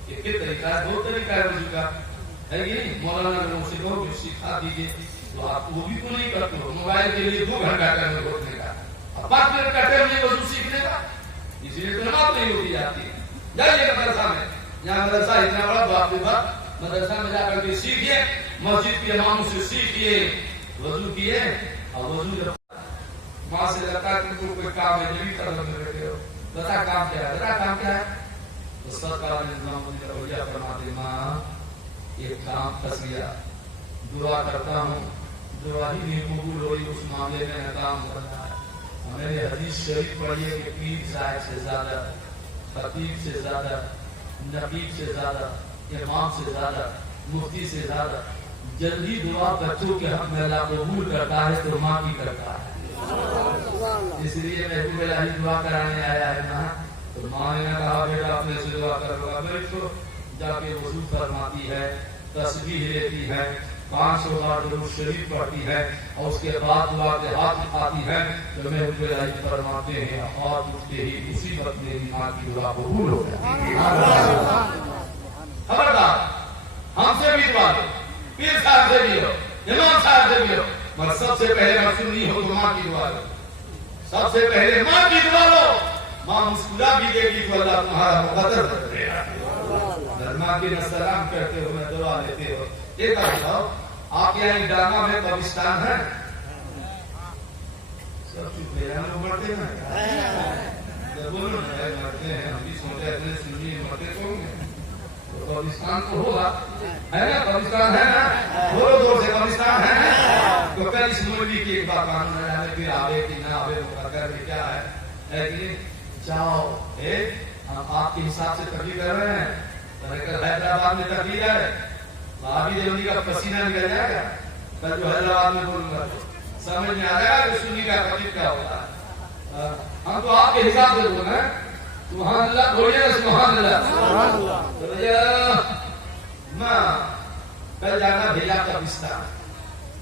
ایک ہی طریقہ ہے دو طریقہ ہے وضو کا ہے کہ نہیں مولانا نے مجھ سے کہو کہ سکھا دیجیے تو آپ وہ بھی تو نہیں کرتے ہو موبائل کے لیے 2 گھنٹہ ٹائم روکنے کا 5 منٹ کا ٹائم نہیں وضو سیکھنے کا اس لیے نماز نہیں ہوتی جاتی جائیے مدرسہ میں یہاں مدرسہ اتنا بڑا باپ کے بعد مدرسہ میں جا کر کے سیکھیے مسجد کے اماموں سے سیکھیے وضو کیے اور وضو جب ماں سے لگتا ہے تم کو کوئی کام ہے جبھی طرح میں بیٹھے ہو بتا کام کیا ہے بتا کام کیا ہے تو سب کا رویہ فرماتے ماں ایک کام پھنس گیا دعا کرتا ہوں دعا ہی نہیں قبول ہوئی اس معاملے میں کام کرنا ہے میں نے حدیث شریف پڑھی ہے کہ پیر صاحب سے زیادہ خطیب سے زیادہ نقیب سے زیادہ امام سے زیادہ مفتی سے زیادہ جلدی دعا بچوں کے حق میں اللہ قبول کرتا ہے تو ماں کی کرتا ہے اس لیے محبوب الہی دعا کرانے آیا ہے نا تو ماں نے کہا بیٹا اپنے سے دعا کرو گا بیٹھو جا کے وضو فرماتی ہے تسبیح لیتی ہے 500 بار درود شریف پڑھتی ہے اور اس کے بعد دعا کے ہاتھ اٹھاتی ہے تو محبوب الہی فرماتے ہیں ہاتھ اٹھتے ہی اسی وقت میری ماں کی دعا قبول ہو جاتی ہے خبردار ہم سے بھی دعا لو پیر صاحب سے بھی لو امام صاحب سے بھی لو مگر سب سے پہلے مقصود نہیں ہو تو ماں کی دعا لو سب سے پہلے ماں کی دعا لو ماں مسکرا بھی دے گی تو اللہ تمہارا مقدر کرے گا ماں کے سلام کرتے ہو میں دعا لیتے ہو ایک بتاؤ آپ یہاں ڈرامہ میں قبرستان ہے سب چپ ہے ہم لوگ مرتے ہیں بولو مرتے ہیں ہم بھی سوچے اتنے سنیے مرتے تو ہوں گے قبرستان تو ہوگا ہے نا قبرستان ہے نا بولو دور سے قبرستان ہے تو کل اس مولوی کی ایک بات قانون ہے پھر آوے کہ نہ آوے مقدر میں کیا ہے کہ جاؤ ہم آپ کے حساب سے تقریر کر رہے ہیں حیدرآباد میں تقریر ہے بھابھی دیوی کا پسینہ نکل جائے گا کل جو حیدرآباد میں بولوں گا سمجھ میں آ گیا کہ سنی کا تقریر کیا ہوتا ہے ہم تو آپ کے حساب سے بول رہے ہیں سبحان اللہ بولیے سبحان اللہ ماں کل جانا بھیجا قبرستان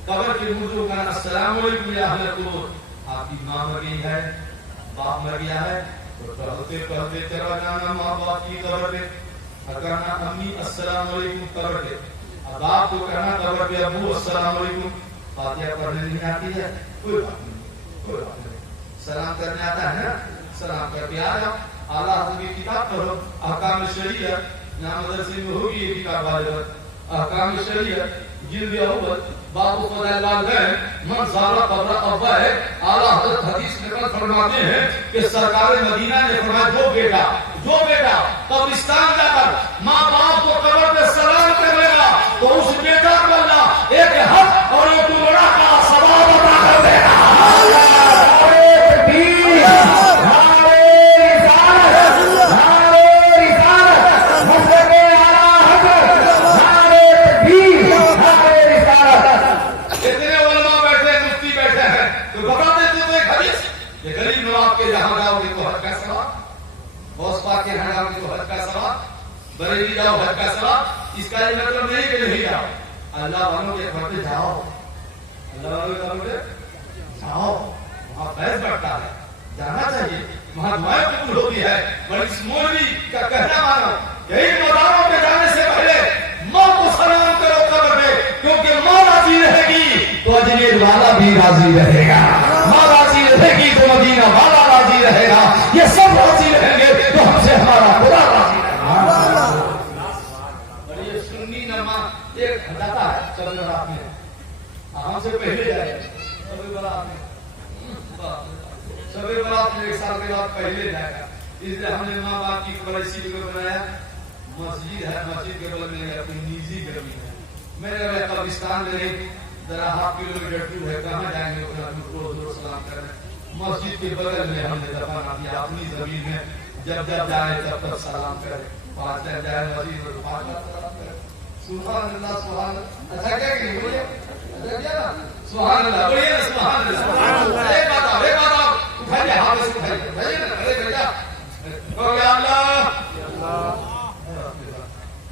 قبر کے موضوع کا السلام علیکم یا اہل قبور آپ کی ماں مر گئی ہے باپ مر گیا ہے تو پڑھتے چلا جانا ماں باپ کی قبر پہ اکرنا امی السلام علیکم قبر پہ اب آپ کو کہنا خبر پہ ابو السلام علیکم فاتحہ پڑھنے نہیں آتی ہے، کوئی بات نہیں، کوئی بات نہیں، سلام کرنے آتا ہے نا، سلام کر کے آ جاؤ، اعلیٰ حضرت کی کتاب پڑھو، احکام شریعت، یہاں مدرسے میں ہوگی یہ کتاب غالباً، احکام شریعت جلد اول باب فضائل الوالدین من زار قبر ابا ہے۔ اعلیٰ حضرت حدیث نقل فرماتے ہیں کہ سرکار مدینہ نے فرمایا جو بیٹا قبرستان جا کر ماں باپ کو قبر پہ سلام کرے گا تو اس بیٹا کو اللہ ایک حق اور ایک عمرہ کا ثواب عطا کر دے گا۔ بریلی جاؤ حج کا ثواب، اس کا یہ مطلب نہیں کہ نہیں جاؤ، اللہ والوں کے گھر پہ جاؤ، اللہ والوں کے گھر پہ جاؤ، وہاں فیض بڑھتا ہے، جانا چاہیے، وہاں دعائیں قبول ہوتی ہے۔ اور اس مولوی کا کہنا مانو کہ ان مزاروں پہ جانے سے پہلے ماں کو سلام کرو قبر پہ، کیونکہ ماں راضی رہے گی تو اجمیر والا بھی راضی رہے گا، ماں راضی رہے گی تو مدینہ والا راضی رہے گا، یہ سب راضی رہیں گے تو ہم سے ہمارا خدا راضی رہے گا۔ اور یہ سنی نماز ایک جاتا ہے چل رات میں، ہم سے پہلے جائے سبھی برات میں، سبھی برات میں ایک سال کے بعد پہلے جائے گا، اس لیے ہم نے ماں باپ کی قبر اسی جگہ بنایا، مسجد ہے، مسجد کے بغل میں اپنی نجی زمین ہے، میرے قبرستان میں ذرا 1/2 کلومیٹر دور ہے، کہاں جائیں گے روز سلام کرنے، مسجد کے بغل میں ہم نے دفنا دیا اپنی زمین میں، جب جائے تب تک سلام کرے، 5 دن جائے مسجد اور 5 بار سلام کرے، سبحان اللہ سبحان اللہ، ایسا کیا کہ بولے سبحان اللہ، بولیے نا سبحان اللہ، ایک بات آپ اٹھائیے ہاتھ سے اٹھائیے نا، ارے بیٹا کہو یا اللہ،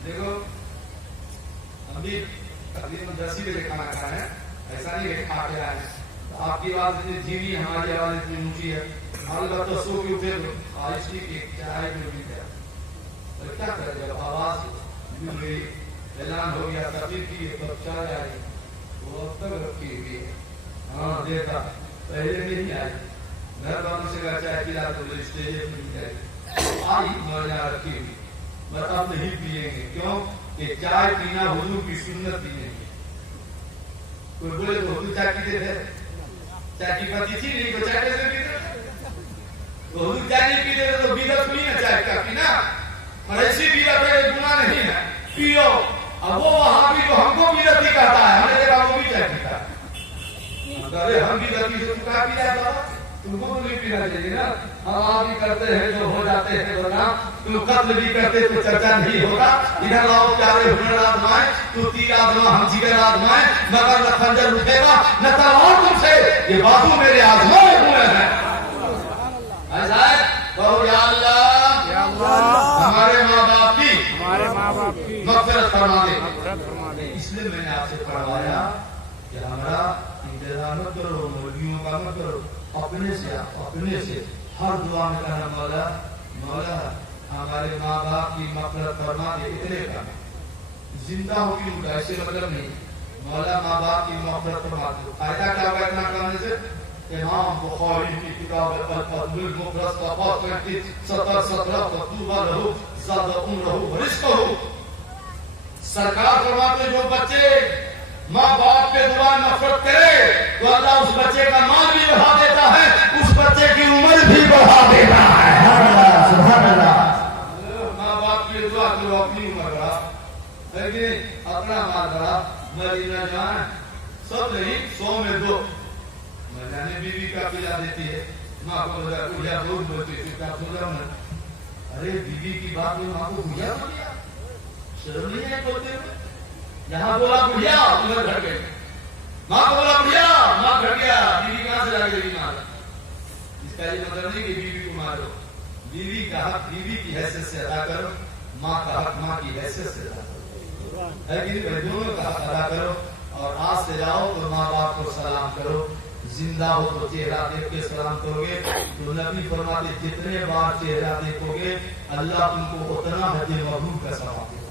دیکھو ہم بھی تقریباً 10 بجے کھانا کھائے ہیں، ایسا نہیں کہ کھا کے آئے ہیں، آپ کی آواز اتنی دھیمی ہے، ہماری آواز اتنی اونچی ہے، البتہ سو کے اٹھے تو آہستی کی چائے میں بھی گیا، اور کیا کرے جب آواز مل گئی، اعلان ہو گیا، تقریر کی تو چائے آئی، وہ اب تک رکھی ہوئی ہے، ہاں دیتا پہلے نہیں آئی، گھر والوں سے کہا چائے پلا تو اسٹیج پہ نہیں جائے، آئی مولانا رکھی ہوئی، بس اب نہیں پیئیں گے، کیوں کہ چائے پینا حضور کی سنت نہیں ہے۔ کوئی بولے تو حضور چائے پیتے تھے، چائے کی پتی تھی نہیں تو چائے کیسے پیتے تھے؟ تو حضور چائے نہیں پیتے تھے تو بیدت ہوئی نا چائے کا پینا، اور ایسی بیدت ہے گناہ نہیں ہے، پیو۔ اب وہ وہاں بھی تو ہم کو بیدت ہی کہتا ہے، ہمیں دیکھا وہ بھی چائے پیتا ہے، ارے ہم بیدت ہی سے کہا پی جائے بابا، تم کو تو نہیں پینا چاہیے نا، ہم آپ بھی کرتے ہیں جو ہو جاتے ہیں ورنہ تم قتل بھی کرتے تو چرچا نہیں ہوگا، ادھر لاؤ پیارے ہنر آزمائے تو تیر آزما ہم جگر آزمائے، مگر نہ خنجر اٹھے گا نہ تلوار تم سے، یہ بازو میرے آزمائے ہوئے ہیں۔ ایسا ہے کہو یا اللہ ہمارے ماں باپ کی مغفرت فرما دے۔ اس لیے میں نے آپ سے پڑھوایا کہ ہمارا انتظار مت کرو، مولویوں کا مت کرو، اپنے سے ہر دعا میں کہنا مولا مولا ہمارے ماں باپ کی مغفرت فرما دے، اتنے کا زندہ ہو کی ان کا ایسے مطلب نہیں، مولا ماں باپ کی مغفرت فرما دے۔ فائدہ کیا ہوگا اتنا کرنے سے؟ امام بخاری کی کتاب الادب المفرد صفحہ 17 فطوبى له زاد عمره ورزقه، سرکار فرماتے جو بچے ماں باپ کے دعا نفرت کرے تو اللہ اس بچے کا مال بھی بڑھا دیتا ہے، اس بچے کی عمر بھی بڑھا دیتا ہے۔ سبحان اللہ۔ ماں باپ کی دعا کرو اپنی عمر بڑھا، لیکن اپنا مال بڑھا، مدینہ جان سب نہیں 100 میں 2 مدینہ بیوی کا پلا دیتی ہے، ماں کو بھیا روز بولتی ہے، کیا سن رہا ہوں ارے بیوی کی بات میں ماں کو بھیا بولیا، شرم نہیں ہے بولتے ہوئے؟ یہاں بولا بڑھیا ادھر گھر گئے، ماں کو بولا بڑھیا ماں گھر گیا، بیوی کہاں سے لگے گی مار؟ اس کا یہ مطلب نہیں کہ بیوی کو مارو، بیوی کا حق بیوی کی حیثیت سے ادا کرو، ماں کا حق ماں کی حیثیت سے ادا کرو، لیکن دونوں کا حق ادا کرو، اور آج سے جاؤ تو ماں باپ کو سلام کرو، زندہ ہو تو چہرہ دیکھ کے سلام کرو گے، تو نبی فرماتے جتنے بار چہرہ دیکھو گے اللہ تم کو اتنا حج مبرور کا ثواب دے گا۔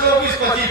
24 25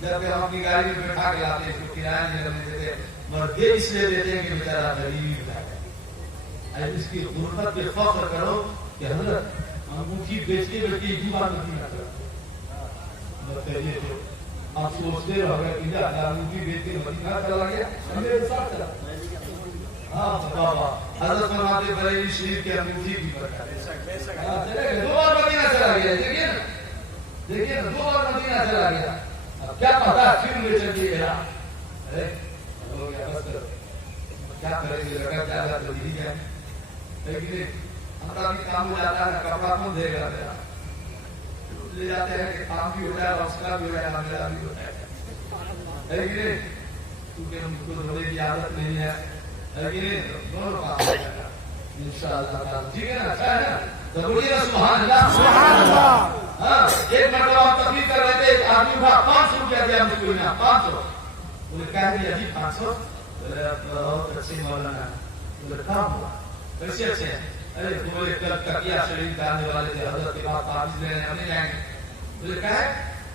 جب ہم اپنی گاڑی میں بیٹھا کے لاتے ہیں کرایہ نہیں دیتے مگر یہ اس لیے دیتے ہیں کہ بیچارہ غریبی ہے. اس کی غربت پہ فخر کرو کہ حضرت انگوٹھی بیچتے بیچتے ایک بار مدینہ چلا. آپ سوچتے رہو گے کہ انگوٹھی بیچ کے مدینہ چلا گیا میرے ساتھ چلا. ہاں بابا حضرت فرماتے بریلی شریف کی انگوٹھی بھی بچا 2 بار مدینہ چلا گیا. دیکھیے 2 بار مدینہ چلا گیا. اب کیا پتا پھر میں چل کے گیا کیا کریں گے لگا زیادہ تو نہیں ہے لیکن ہمارا بھی کام ہو جاتا ہے. کپڑا کون دے گا لے جاتے ہیں کہ کام بھی ہو جائے اور اس کا بھی ہو جائے میرا بھی ہو جائے لیکن کیونکہ ہم کو دھونے کی عادت نہیں ہے لیکن دونوں کام ہو جائے گا انشاءاللہ. ٹھیک ہے نا اچھا ہے نا ضروری ہے. سبحان اللہ سبحان اللہ. ہاں ایک مرتبہ ہم تقریر کر رہے تھے. ایک آدمی کا 500 روپیہ دیا مجھ کو 500. انہیں کہہ دیا جی 500 بہت اچھے مولانا کام ہوا کیسے اچھے ہیں. ارے تمہیں کل تکیہ شریف جانے والے تھے حضرت کے بعد تعویذ لینے ہم نہیں جائیں گے. مجھے کہا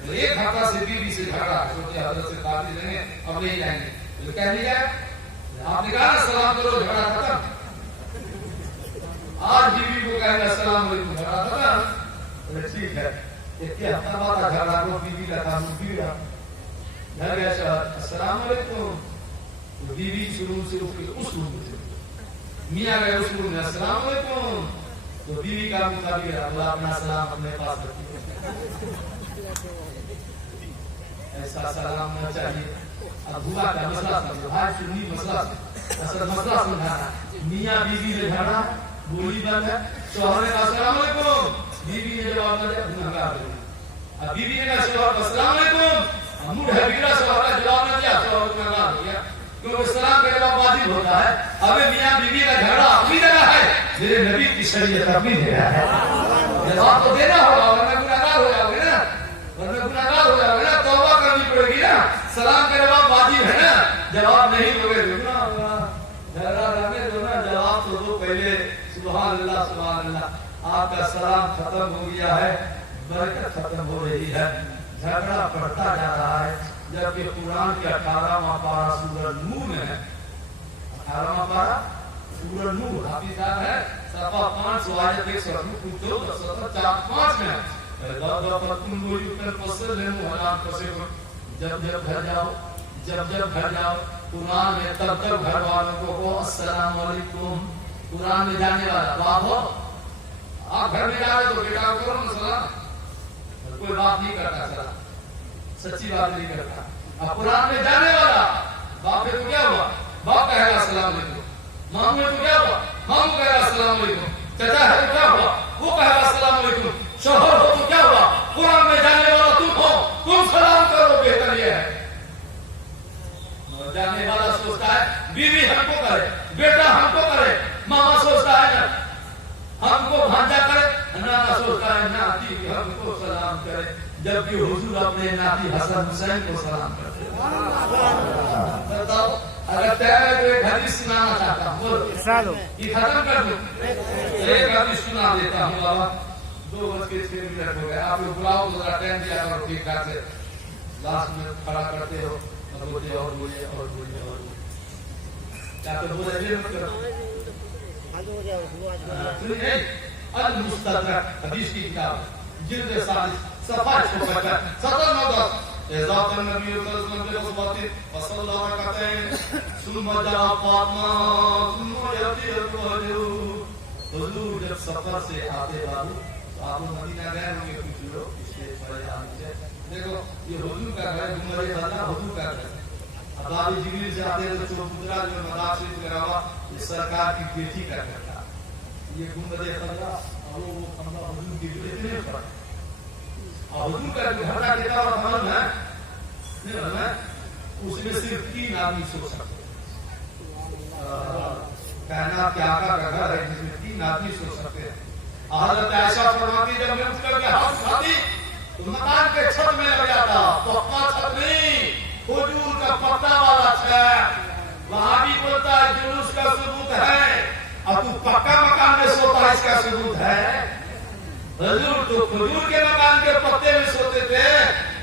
ایک ہفتہ سے بیوی سے جھگڑا سوچے حضرت سے تعویذ لیں گے اب نہیں جائیں گے. مجھے کہہ دیا آپ نے کہا سلام کرو جھگڑا ختم. آج بیوی کو کہہ گا السلام علیکم جھگڑا ختم. ٹھیک ہے ایک ہفتہ بعد جھگڑا کو بیوی کا کام بیوی گھر گیا السلام علیکم. بیوی شروع سے اس روم سے میاں گئے اس روم میں السلام علیکم. تو بیوی کا مطابق اللہ اپنا سلام اپنے پاس رکھیے. ایسا سلام ہونا چاہیے. اب ہوا کا مسئلہ سمجھو بھائی سنی مسئلہ اصل مسئلہ سمجھانا. میاں بیوی نے جھگڑا بولی بند ہے. شوہر نے کہا السلام علیکم. بیوی نے جواب نہ دیا گنہگار ہو گئی. اب بیوی نے کہا شوہر کو السلام علیکم. منہ ڈھکیلا شوہر کا جواب نہ دیا شوہر گنہگار ہو گیا کیونکہ سلام کا جواب واجب ہوتا ہے. اب میاں بیوی کا جھگڑا اپنی جگہ ہے میرے نبی کی شریعت اپنی جگہ ہے. جواب تو دینا ہوگا ورنہ گنہگار ہو جاؤ گے نا. ورنہ گنہگار ہو جاؤ گے نا. توبہ کرنی پڑے گی نا. سلام کا جواب واجب ہے نا. جواب نہیں دو گے گناہ ہوگا. جھگڑا رہنے دو نا. جواب تو دو پہلے. سبحان اللہ سبحان اللہ. آپ کا سلام ختم ہو گیا ہے برکت ختم ہو رہی ہے. جھگڑا بڑھتا جا رہا ہے جبکہ قرآن کے 18واں پارہ سورہ نور میں ہے. 18واں پارہ سورہ نور حافظ ہے صفحہ 500 آیت 102 میں ہے. جب جب گھر جاؤ قرآن میں تب گھر والوں کو السلام علیکم. قرآن میں جانے والا باپ ہو آپ گھر میں جا رہے تو بیٹا کو کرو نا سلام. کوئی بات نہیں کرتا سلام سچی بات نہیں کرتا. اب قرآن میں جانے والا باپ ہے تو کیا ہوا باپ کہے گا السلام علیکم. ماموں ہے تو کیا ہوا ماموں کہے گا السلام علیکم. چچا ہے تو کیا ہوا وہ کہے گا السلام علیکم. شوہر ہو تو کیا ہوا قرآن میں جانے والا تم ہو تم سلام کرو. بہتر یہ ہے جانے والا سوچتا ہے بیوی ہم کو کرے بیٹا ہم کو کرے. ماما سوچتا ہے نا ہم کو بھانجا کرے. نانا سوچتا ہے ناتی ہم کو سلام کرے. جبکہ حضور اپنے ناتی حسن حسین کو سلام کرتے ہیں. بتاؤ اگر تیرے کو ایک حدیث سنانا چاہتا ہوں بولو یہ ختم کر دوں. ایک حدیث سنا دیتا ہوں بابا. 2:06 ہو گئے. آپ لوگ بلاؤ تو ذرا ٹائم دیا کرو ٹھیک ٹھاک سے. لاسٹ میں کھڑا کرتے ہو اور بولے اور بولے اور بولے اور کیا تو بولے یہ مت کرو. المستدرک حدیث کی کتاب جلد 40 صفحہ 175 اضافہ النبی صلی اللہ علیہ وسلم وصلی اللہ رکعتین ثم جاء فاطمہ ثم یأتی الرجل. حضور جب سفر سے آتے بابو آپ مدینہ گئے ہوں گے کچھ لوگ اس کے پریشان سے دیکھو یہ حضور کا گھر عمر خزانہ حضور کا گھر. اب بابی جبریل سے آتے ہیں تو چوپترا جو مدار شریف لگا ہوا یہ سرکار کی بیٹی کا گھر تھا. یہ گنبد خضرا اور وہ خضرا حضور کی بیٹی نے پڑھا. اور حضور کا گھر کا دیتا اور معلوم ہے اس میں صرف 3 آدمی سو سکتے ہیں. کائنات کے آقا کا گھر ہے جس میں 3 آدمی سو سکتے ہیں. حضرت عائشہ فرماتی جب میں اٹھ کر کے ہاتھ اٹھاتی تو مکان کے چھت میں لگ جاتا. پکا چھت نہیں کھجور کا پتا والا چھت. وہاں بھی بولتا ہے جلوس کا ثبوت ہے. اب تو پکا مکان میں سوتا اس کا ثبوت ہے. حضور تو کھجور کے مکان کے پتے میں سوتے تھے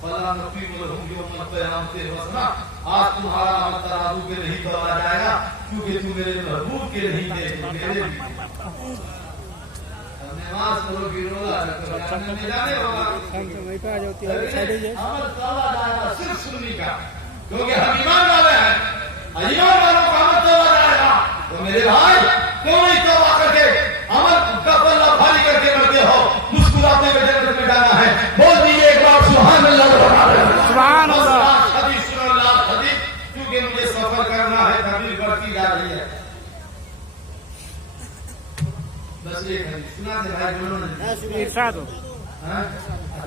فلا نقیم لهم یوم القیامت وزنا، آج تمہارا عمل ترازو پہ نہیں تولا جائے گا کیونکہ تم میرے محبوب کے نہیں تھے، تم میرے بھی تھے۔ نماز کرو گی روزہ رکھو جاننے میں جانے ہوگا، عمل تولا جائے گا صرف سنی کا، کیونکہ ہم ایمان والے ہیں، ایمان والوں کا عمل تولا جائے گا۔ تو میرے بھائی کیوں نہیں توبہ کر کے عمل کا پلہ بھاری کر کے مرتے ہو؟ مسکراتے ہوئے جنت میں جانا ہے، بول دیجیے ایک بار سبحان اللہ، سبحان اللہ۔ حدیث سن اللہ حدیث، کیونکہ مجھے سفر کرنا ہے، تبلیغ بڑھتی جا رہی ہے۔ بس ایک حدیث سنا دے بھائی، بولو نا ارشاد ہو۔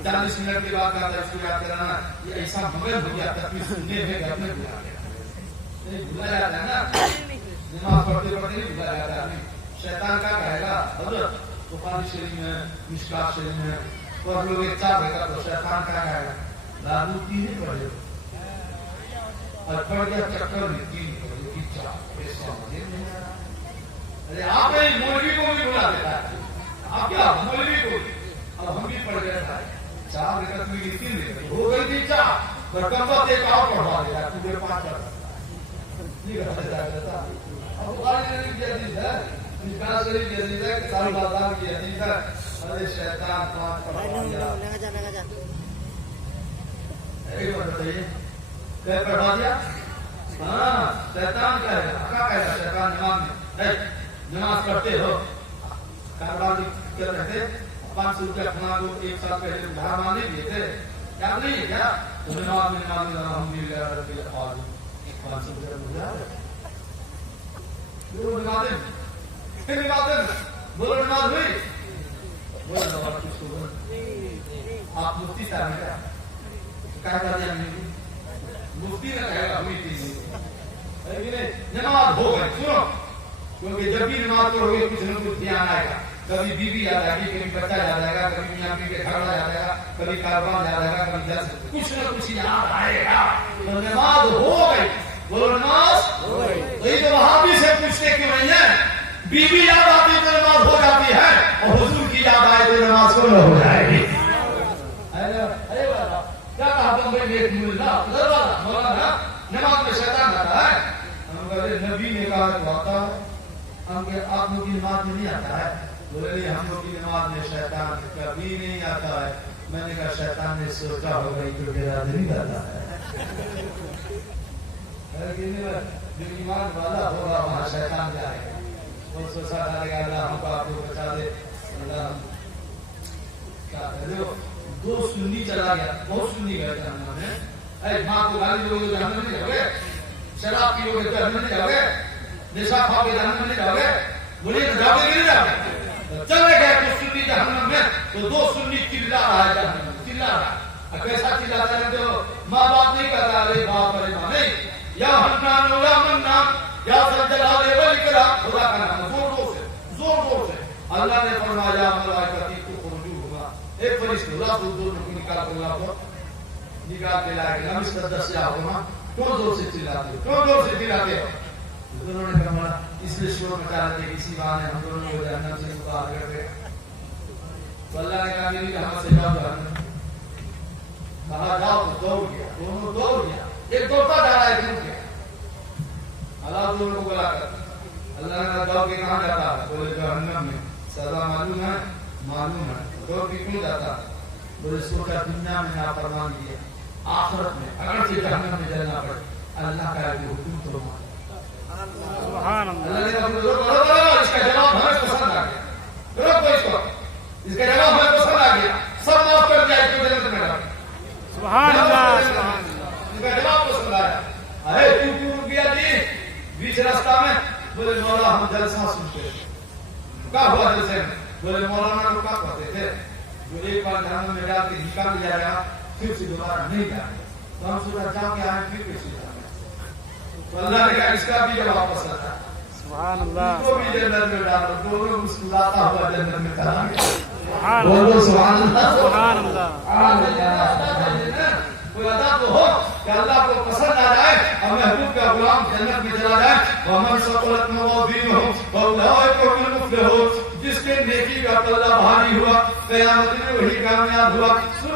40 منٹ کے بعد کا درس کو یاد کرانا، یہ ایسا مغل ہو گیا تکلیف سننے میں کہ اپنے بھلا گیا، نہیں بھلا جاتا ہے نا، نماز پڑھتے پڑھتے نہیں بھلا جاتا ہے۔ شیطان کا کہے گا حضرت بخاری شریف میں، مشکات شریف میں اور لوگ ایک چار رکھا تو شیطان کا کہے گا دادو تین ہی پڑھے اور پڑھ گیا چکر میں تین پڑھے کی چار پیسہ مجھے نہیں آ رہا۔ ارے آپ ایک مولوی کو بھی بلا دیتا ہے، آپ کیا مولوی کو بھی، اب ہم بھی پڑھ گیا تھا چار رکعت میں تین رکعت ہو گئی تھی چار، برکت ایک اور پڑھوا دیا تجھے 5 یہ کہتا اب بخاری شریف کی حدیث ہے، مشکات شریف کی حدیث ہے، کتاب بازار کی حدیث ہے۔ ارے شیطان 5 پڑھوا دیا، ایک بات بتائیے کیا پڑھوا دیا؟ ہاں شیطان کیا ہے؟ کیا کہتا شیطان امام میں نماز پڑھتے ہو، کاروبار کیا کہتے 500 روپیہ کھانا کو ایک سال پہلے ادھار مانگے دیے تھے، کیا نہیں ہے کیا؟ تو نماز میں نماز الحمدللہ رب العالمین 500 روپیہ گزار بولو نماز بولو نماز ہوئی بولو نماز کس کو بولو؟ آپ مفتی صاحب کیا کہا دیا مفتی نے کہا گا ہوئی تھی نماز ہو گئی، سنو کیونکہ جب بھی نماز پڑھو گے کچھ نہ کچھ دھیان آئے گا، کبھی بیوی یاد آئے گی، کبھی بچہ یاد آئے گا، کبھی میاں بیوی کے جھگڑا یاد آئے گا، کبھی کاروبار یاد آئے گا، کبھی جلسہ، کچھ نہ کچھ یاد آئے گا۔ تو نماز ہو گئی، بولو نماز ہو گئی۔ تو وہابی سے پوچھتے کیوں نہیں ہے؟ بیوی یاد آتی تو نماز ہو جاتی ہے، اور حضور کی یاد آئے تو نماز کو نہ ہو جائے گی۔ کیا کہا تم بھائی ایک مولانا مولانا نماز میں شیطان آتا ہے؟ ہم کہتے نبی نے کہا تو آتا ہے، ہم کہ آپ لوگ کی نماز میں نہیں آتا ہے؟ بولے نہیں ہم لوگ کی نماز میں شیطان کبھی نہیں آتا ہے۔ میں نے کہا شیطان نے سوچا ہوگا کہ میرا دل نہیں آتا ہے، جو ایمان والا ہوگا وہاں شیطان جائے گا، وہ سوچا ڈالے گا اللہ ہم کو آپ کو بچا دے، اللہ کیا کہتے ہو؟ 2 سنی چلا گیا، بہت سنی گئے جہنم میں، اے ماں کو گالی دو گے جہنم میں نہیں جاؤ گے، شراب پیو گے جہنم میں نہیں جاؤ گے، نشا کھاؤ گے جہنم میں نہیں جاؤ گے، بولیے جاؤ گے نہیں جاؤ گے؟ چلے گئے تو سنی جہنم میں، تو 2 سنی چلا رہا ہے جہنم میں، چلا رہا ہے، کیسا چلاتا ہے؟ جو ماں باپ نہیں کرتا، ارے باپ ارے ماں نہیں، یا حنان یا منان یا سجلال والاکرام، خدا کا نام زور زور سے اللہ نے فرمایا ملائکتی تخرجوہما، ایک فرشتہ اللہ کو زور کو نکال کر اللہ کو نکال کے لائے گا، مستدس یا ہوما، کیوں زور سے چلاتے ہو؟ کیوں زور سے چلاتے ہو؟ دونوں نے کہا اس لیے شور مچا رہے تھے، اسی بہانے ہم دونوں کو جہنم سے باہر کر دے۔ تو اللہ نے کہا میری رحمت سے جاؤ جہنم، کہا جاؤ تو دوڑ گیا، دونوں دوڑ گیا، ایک دوڑتا جا رہا ہے کیوں کیا؟ اللہ دونوں کو بلا کر اللہ نے کہا دوڑ کے کہاں جاتا ہے؟ بولے جہنم میں، سزا معلوم ہے؟ معلوم ہے، دوڑ کے کیوں جاتا ہے؟ بولے سوچا دنیا میں نافرمانی کیا، آخرت میں اگر سے جہنم میں جلنا پڑے اللہ کا حکم تو مان۔ سبحان اللہ۔ اللہ نے کہا اس کا جواب ہمیں پسند آ گیا، روکو اس کو، اس کا جواب ہمیں پسند آ گیا، سب معاف کر دیا کیوں جنت میں ڈالے؟ سبحان اللہ سبحان اللہ۔ اس کا جواب پسند آیا، ارے کیوں رک گیا جی بیچ راستہ میں؟ بولے مولا ہم جلسہ سنتے تھے۔ کیا ہوا جلسے میں؟ بولے مولانا لوگ کیا کرتے تھے؟ جو ایک بار جہنم میں ڈال کے نکال لیا گیا پھر سے دوبارہ نہیں جائے، تو ہم سوچا جا کے آئے پھر کسی جائے، تو اللہ نے کہا اس کا بھی جواب پسند ہے، سبحان اللہ۔ کو بھی جنت میں ڈالو، دونوں مسکراتا ہوا جنت میں چلا گیا۔ سبحان بولو سبحان اللہ۔ سبحان اللہ۔ کوئی ادا تو ہو کہ اللہ کو پسند آ جائے اور محبوب کا غلام جنت میں چلا جائے۔ وَمَنْ ثَقُلَتْ مَوَازِينُهُ فَأُولَٰئِكَ هُمُ الْمُفْلِحُونَ، جس کے نیکی کا پلہ بھاری ہوا قیامت میں وہی کامیاب ہوا۔ سن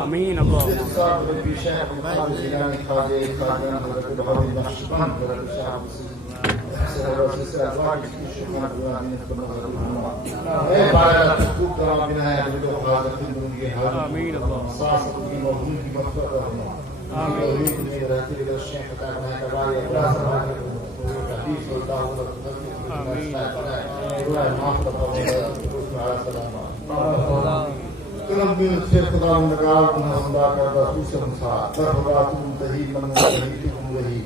آمین کلم بن سے خدا نگار تمہیں خدا کردہ تو سے مسا در خدا تم تہی من متہی تم رہی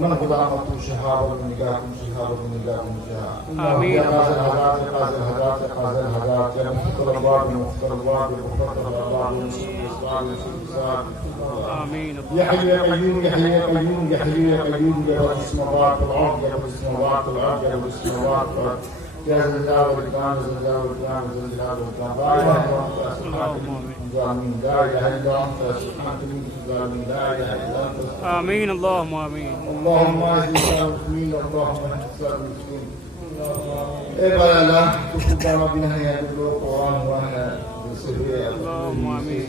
من خدا متو شہاب نگاہ تم شہاب نگاہ تم شہاب آمین یا قاضر حضرات یا قاضر حضرات یا قاضر حضرات یا مختر الواد یا مختر الواد یا مختر الواد یا مختر الواد آمین يا حي يا قيوم يا حي يا قيوم يا حي يا قيوم يا رب السماوات والارض يا رب السماوات والارض يا رب السماوات والارض يا ذا الجلال والاكرام ذا الجلال والاكرام ذا الجلال والاكرام لا اله الا انت سبحانك انت لا اله الا انت سبحانك انت لا اله الا انت آمین اللهم آمین اللهم اعز الاسلام والمسلمين اللهم اهد الاسلام والمسلمين اے بار اللہ تو خدا بنا ہے جو قرآن ہوا ہے اللهم آمین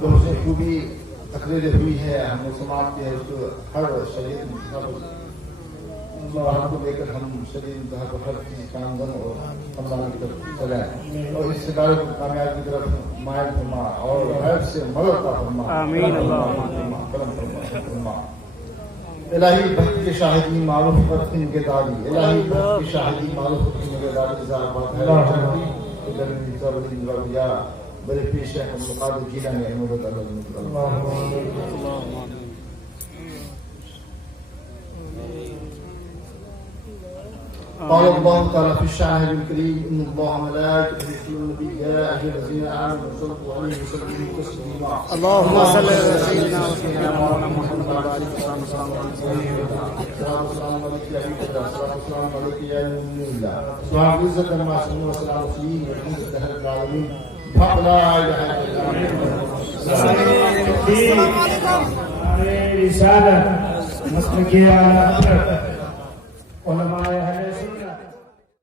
تو سے خوبی تقریر ہوئی ہے ہم نے سماعت کی ہے اس کو ہر شریعت بات کو لے کر ہم شریر انتہا کو ہر چیز کامزن اور اللہ کی طرف چلائیں اور اس ادارے کو کامیابی کی طرف مائل فرما اور غیب سے مدد کا فرما آمین کرم فرما الہی بخت کے شاہدی معروف فرقین کے داری الہی بخت کے شاہدی معروف فرقین کے داری زاربات ہے گرمی صبری رضا بڑے پیش ہے مقابل جینا میں عمرت اللہ قال الله تعالى في الشاهد الكريم ان الله ملائكته يصلون يا ايها الذين امنوا صلوا عليه وسلموا تسليما اللهم صل على سيدنا وسيدنا محمد وعلى اله وصحبه وسلم السلام عليك يا عبد الله السلام عليك يا نبي الله سبحان عزة ما سموا وسلام فيه والحمد لله رب العالمين حق لا اله الا الله رسالة مسلكية على علماء